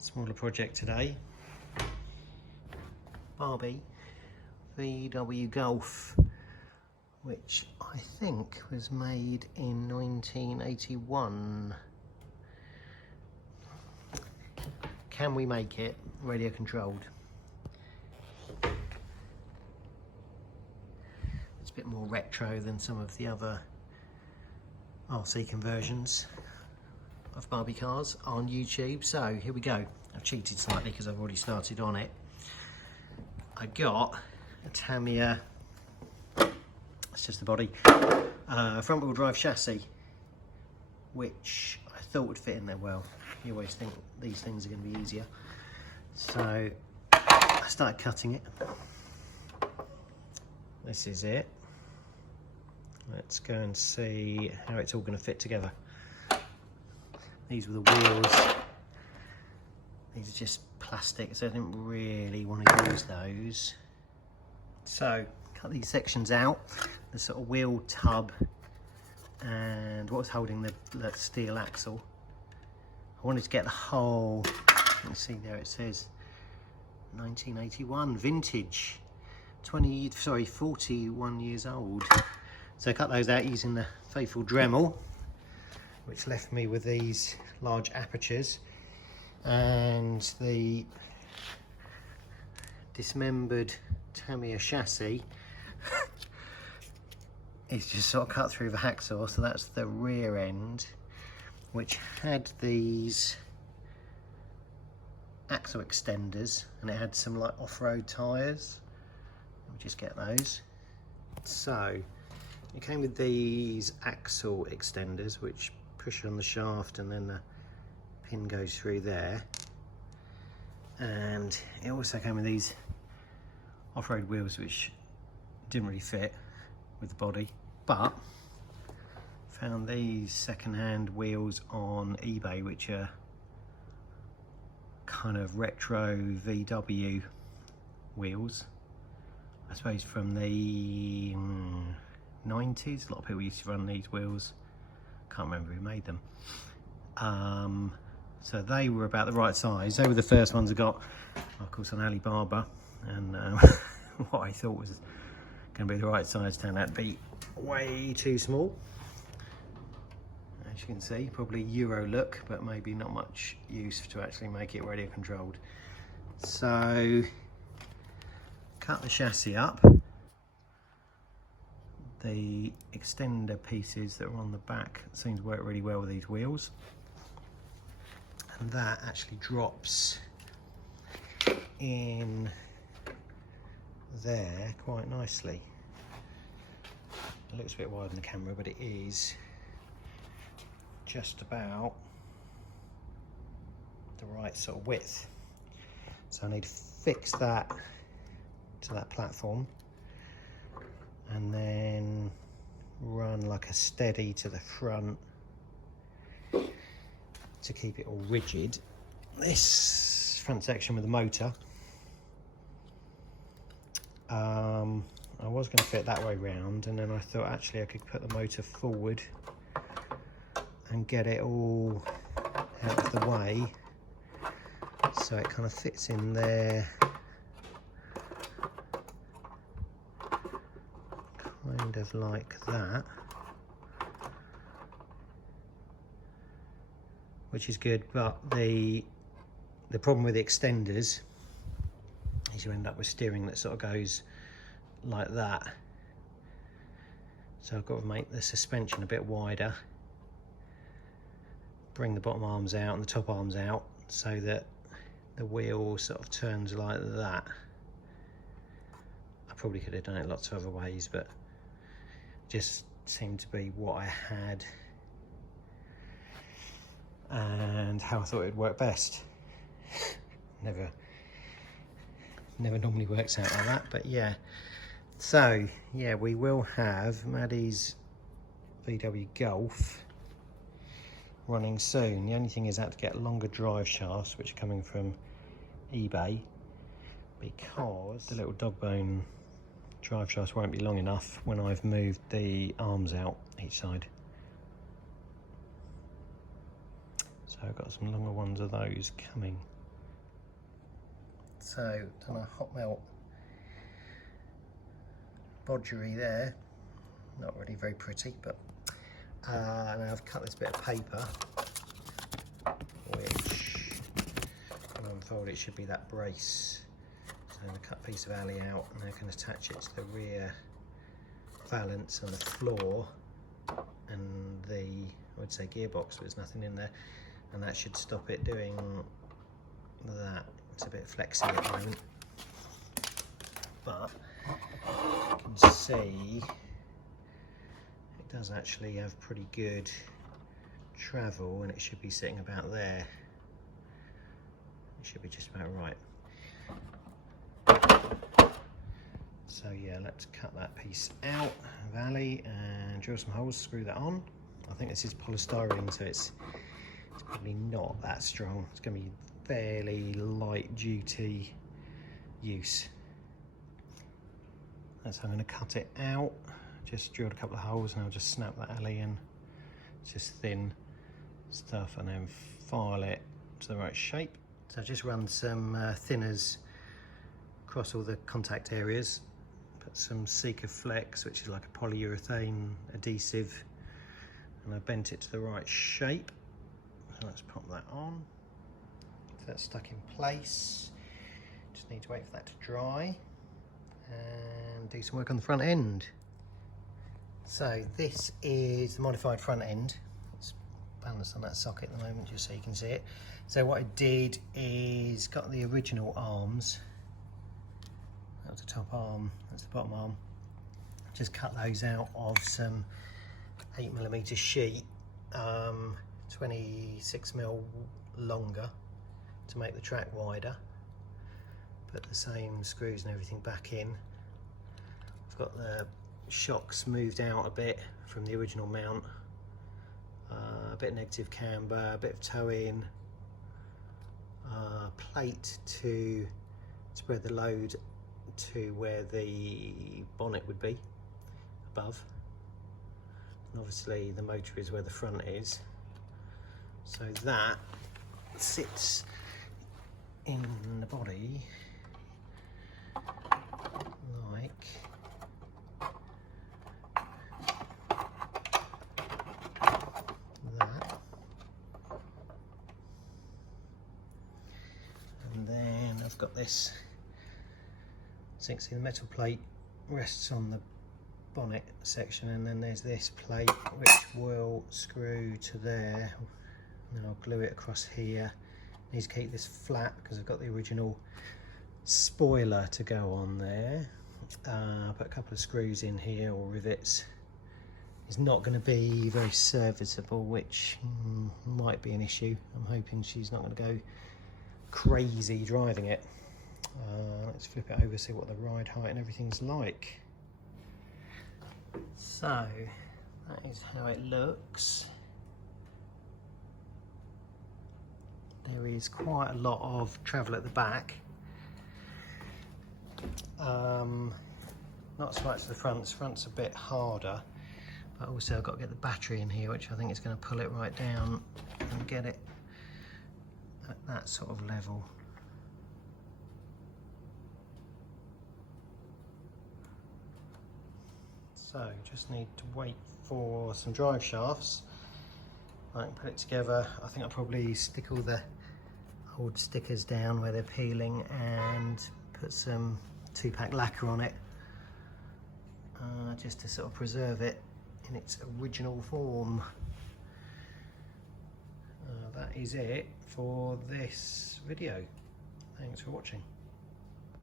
Smaller project today. Barbie VW Golf, which I think was made in 1981. Can we make it radio controlled? It's a bit more retro than some of the other RC conversions of Barbie cars on YouTube. So here we go. I've cheated slightly because I've already started on it. I got a Tamiya, it's just the body, front wheel drive chassis, which I thought would fit in there well. You always think these things are going to be easier. So I started cutting it. This is it. Let's go and see how it's all going to fit together. These were the wheels. These are just plastic, so I didn't really want to use those. So cut these sections out, the sort of wheel tub and what was holding the steel axle. I wanted to get the whole, you can see there it says 1981 vintage, 41 years old. So I cut those out using the faithful Dremel, which left me with these large apertures, and the dismembered Tamiya chassis is just sort of cut through the hacksaw. So that's the rear end, which had these axle extenders, and it had some like off-road tyres. Let me just get those. So it came with these axle extenders which push on the shaft, and then the pin goes through there. And it also came with these off-road wheels which didn't really fit with the body, but found these second-hand wheels on eBay which are kind of retro VW wheels, I suppose from the 90s. A lot of people used to run these wheels. Can't remember who made them. So they were about the right size. They were the first ones I got, of course, on Alibaba, and what I thought was going to be the right size turned out to be way too small. As you can see, probably Euro look, but maybe not much use to actually make it radio controlled. So cut the chassis up. The extender pieces that are on the back seem to work really well with these wheels, and that actually drops in there quite nicely. It looks a bit wide in the camera, but it is just about the right sort of width. So I need to fix that to that platform, and then run like a steady to the front to keep it all rigid. This front section with the motor, I was going to fit that way round, and then I thought actually I could put the motor forward and get it all out of the way so it kind of fits in there kind of like that, which is good. But the problem with the extenders is you end up with steering that sort of goes like that. So I've got to make the suspension a bit wider, bring the bottom arms out and the top arms out so that the wheel sort of turns like that. I probably could have done it lots of other ways, but just seemed to be what I had and how I thought it'd work best. Never normally works out like that, but yeah. So yeah, we will have Maddie's VW Golf running soon. The only thing is I have to get longer drive shafts, which are coming from eBay, because the little dog bone drive shafts won't be long enough when I've moved the arms out each side. So I've got some longer ones of those coming. So done a hot melt bodgery there, not really very pretty, but now I've cut this bit of paper, which when unfold it should be that brace. So I'm going to cut a piece of alley out and I can attach it to the rear valance and the floor and the, I would say gearbox, but there's nothing in there, and that should stop it doing that. It's a bit flexy at the moment, but you can see it does actually have pretty good travel, and it should be sitting about there. It should be just about right. So yeah, let's cut that piece out of alley and drill some holes, screw that on. I think this is polystyrene, so it's probably not that strong. It's going to be fairly light duty use. So I'm going to cut it out. Just drilled a couple of holes and I'll just snap that alley in. It's just thin stuff, and then file it to the right shape. So I've just run some thinners across all the contact areas. Put some Seeker Flex, which is like a polyurethane adhesive, and I bent it to the right shape. So let's pop that on. So that's stuck in place. Just need to wait for that to dry and do some work on the front end. So this is the modified front end. It's balanced on that socket at the moment just so you can see it. So what I did is got the original arms. That was the top arm, that's the bottom arm. Just cut those out of some 8mm sheet, 26mm longer to make the track wider. Put the same screws and everything back in. I've got the shocks moved out a bit from the original mount. A bit of negative camber, a bit of toe in, plate to spread the load to where the bonnet would be above, and obviously the motor is where the front is, so that sits in the body like that, and then I've got this. So you can see the metal plate rests on the bonnet section, and then there's this plate which will screw to there, and I'll glue it across here. Need to keep this flat because I've got the original spoiler to go on there. Put a couple of screws in here, or rivets. It's not going to be very serviceable, which might be an issue. I'm hoping she's not going to go crazy driving it. Let's flip it over, see what the ride height and everything's like. So that is how it looks. There is quite a lot of travel at the back. Not so much the front. The front's a bit harder, but also I've got to get the battery in here, which I think is going to pull it right down and get it at that sort of level. So just need to wait for some drive shafts. I can put it together. I think I'll probably stick all the old stickers down where they're peeling and put some 2-pack lacquer on it, just to sort of preserve it in its original form. That is it for this video. Thanks for watching.